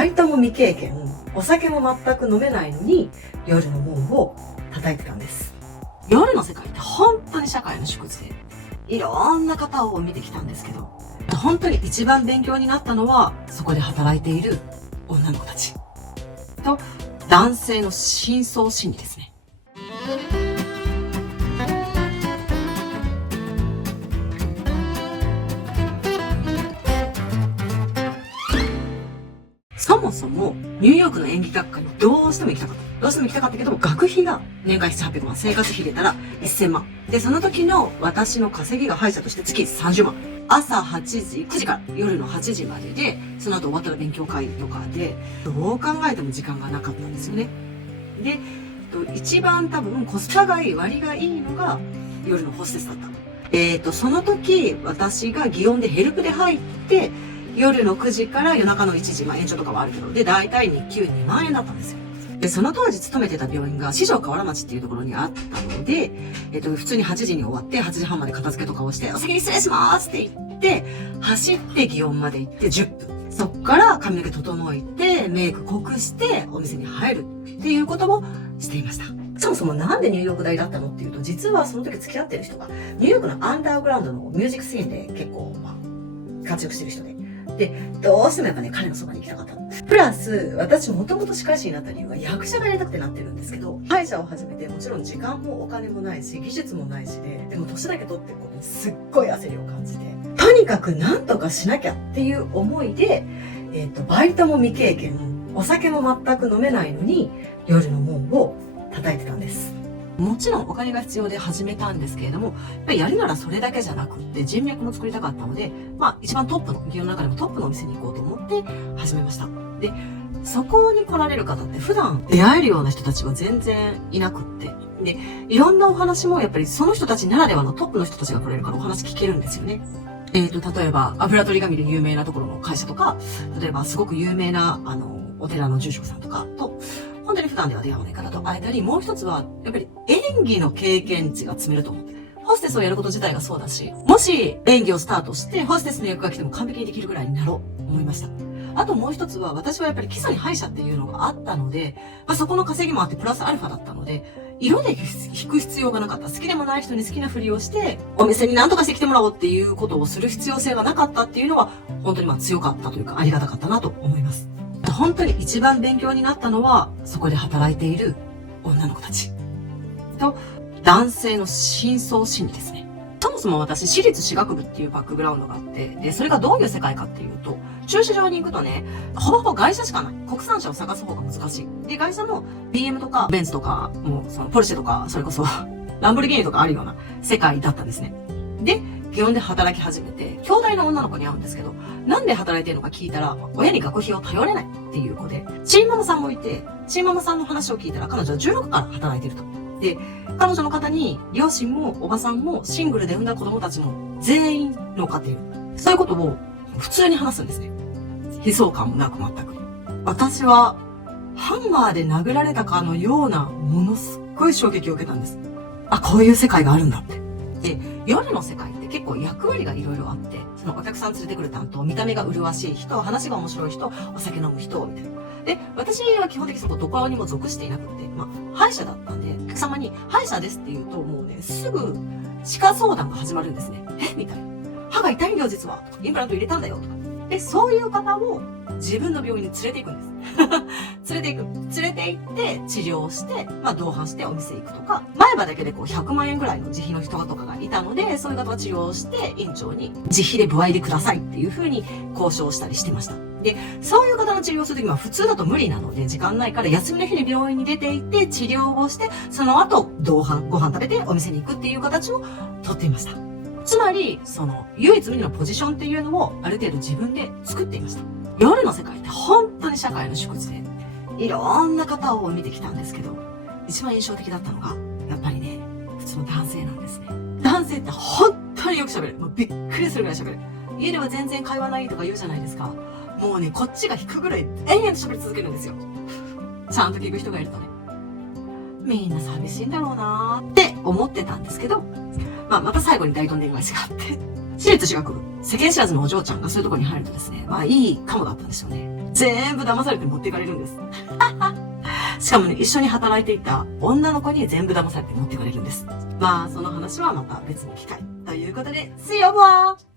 バイトも未経験、お酒も全く飲めないのに夜の門を叩いてたんです。夜の世界って本当に社会の縮図で、いろんな方を見てきたんですけど、本当に一番勉強になったのは、そこで働いている女の子たちと男性の深層心理ですね。そもそもニューヨークの演技学科にどうしても行きたかった。どうしても行きたかったけども、学費が年間7、800万、生活費入れたら1000万。で、その時の私の稼ぎが歯医者として月30万。朝8時、9時から夜の8時までで、その後終わったら勉強会とかで、どう考えても時間がなかったんですよね。で、一番多分コスパがいい、割がいいのが夜のホステスだった。その時、私が祇園でヘルプで入って、夜の9時から夜中の1時、延長とかはあるけど、で、大体日給2万円だったんですよ。で、その当時勤めてた病院が四条河原町っていうところにあったので、普通に8時に終わって8時半まで片付けとかをして、お先に失礼しますって言って、走って祇園まで行って10分。そっから髪の毛整えて、メイク濃くしてお店に入るっていうこともしていました。そもそもなんでニューヨーク大だったのっていうと、実はその時付き合ってる人が、ニューヨークのアンダーグラウンドのミュージックシーンで結構、活躍してる人で。で、どうしてもやっぱね、彼のそばに行きたかったの。プラス、私もともと歯科医師になった理由は役者がやりたくてなってるんですけど、歯医者を始めてもちろん時間もお金もないし、技術もないしでも年だけ取ってることにすっごい焦りを感じて、とにかく何とかしなきゃっていう思いで、バイトも未経験、お酒も全く飲めないのに、夜の門を叩いてたんです。もちろんお金が必要で始めたんですけれども、やっぱりやるならそれだけじゃなくって人脈も作りたかったので、一番トップの、世の中でもトップのお店に行こうと思って始めました。で、そこに来られる方って普段出会えるような人たちは全然いなくって、で、いろんなお話もやっぱりその人たちならではのトップの人たちが来れるからお話聞けるんですよね。例えば、油取り紙で有名なところの会社とか、例えばすごく有名な、お寺の住職さんとかと、本当に普段では出会わない方と会えたり、もう一つは、やっぱり演技の経験値が積めると思って。ホステスをやること自体がそうだし、もし演技をスタートして、ホステスの役が来ても完璧にできるぐらいになろうと思いました。あともう一つは、私はやっぱり基礎に歯医者っていうのがあったので、そこの稼ぎもあってプラスアルファだったので、色で引く必要がなかった。好きでもない人に好きなふりをして、お店に何とかして来てもらおうっていうことをする必要性がなかったっていうのは、本当に強かったというか、ありがたかったなと思います。本当に一番勉強になったのは、そこで働いている女の子たちと男性の深層心理ですね。そもそも私、私立歯学部っていうバックグラウンドがあって、で、それがどういう世界かっていうと、駐車場に行くとね、ほぼほぼ外車しかない。国産車を探す方が難しい。で、外車も BM とかベンツとか、もうそのポルシェとか、それこそランボルギーニとかあるような世界だったんですね。で、祇園で働き始めて、兄弟の女の子に会うんですけど、なんで働いてるのか聞いたら、親に学費を頼れないっていう子で、チーママさんもいて、チーママさんの話を聞いたら彼女は16から働いてると。で、彼女の方に、両親もおばさんもシングルで産んだ子供たちも全員の家庭。そういうことを普通に話すんですね。悲壮感もなく全く。私は、ハンマーで殴られたかのような、ものすっごい衝撃を受けたんです。こういう世界があるんだって。で、夜の世界って結構役割がいろいろあって、そのお客さん連れてくる担当、見た目が麗しい人、話が面白い人、お酒飲む人、みたいな。で、私は基本的にそこどこにも属していなくて、歯医者だったんで、お客様に、歯医者ですって言うと、もうね、すぐ、歯科相談が始まるんですね。みたいな。歯が痛いんだよ、実は。インプラント入れたんだよ、とか。で、そういう方を自分の病院に連れて行くんです。連れて行って治療して、同伴してお店行くとか、前歯だけで100万円ぐらいの自費の人とかがいたので、そういう方は治療して院長に自費で歩合でくださいっていう風に交渉したりしてました。で、そういう方の治療をするときは普通だと無理なので、時間ないから休みの日に病院に出て行って治療をして、その後同伴、ご飯食べてお店に行くっていう形をとっていました。つまり、唯一無二のポジションっていうのをある程度自分で作っていました。夜の世界って本当に社会の縮図で、いろんな方を見てきたんですけど、一番印象的だったのが、やっぱりね、普通の男性なんですね。男性って本当によく喋る。もうびっくりするぐらい喋る。家では全然会話ないとか言うじゃないですか。もうね、こっちが引くぐらい延々と喋り続けるんですよ。ちゃんと聞く人がいるとね。みんな寂しいんだろうなーって思ってたんですけど、また最後に大どんでん返しがあって、私立歯学部、世間知らずのお嬢ちゃんがそういうところに入るとですね、いいかもだったんですよね。全部騙されて持っていかれるんです。しかもね、一緒に働いていた女の子に全部騙されて持っていかれるんです。まあ、その話はまた別の機会。ということで、See you, boy!